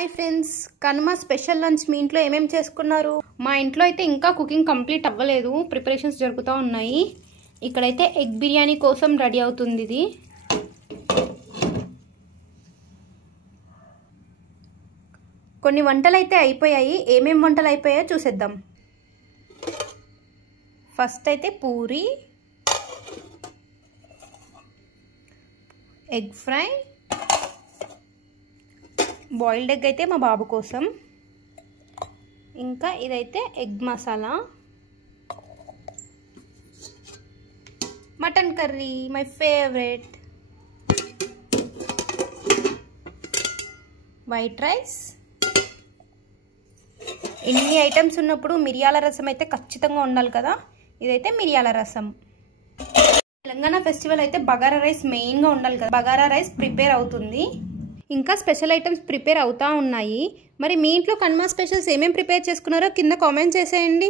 Hi friends, Kanuma special lunch మీ ఇంట్లో ఏమేం చేసుకున్నారు? మా ఇంట్లో అయితే ఇంకా కుకింగ్ కంప్లీట్ అవ్వలేదు, ప్రిపరేషన్స్ జరుగుతూ ఉన్నాయి. ఇక్కడైతే ఎగ్ బిర్యానీ కోసం రెడీ అవుతుంది. ఇది కొన్ని వంటలు అయితే అయిపోయాయి. ఏమేం వంటలు అయిపోయాయో చూసేద్దాం. ఫస్ట్ అయితే puri, egg fry, boiled egg అయితే మా బాబు కోసం, ఇంకా ఇదైతే egg masala, mutton curry my favourite, white rice. ఎన్ని ఐటమ్స్ ఉన్నప్పుడు మిరియాల రసం అయితే ఖచ్చితంగా ఉండాలి కదా. ఇదైతే మిరియాల రసం. తెలంగాణ ఫెస్టివల్ అయితే బగారా రైస్ మెయిన్గా ఉండాలి కదా. బగారా రైస్ ప్రిపేర్ అవుతుంది. ఇంకా స్పెషల్ ఐటమ్స్ ప్రిపేర్ అవుతూ ఉన్నాయి. మరి మీ ఇంట్లో కనుమ స్పెషల్స్ ఏమేమి ప్రిపేర్ చేసుకున్నారో కింద కామెంట్ చేసేయండి.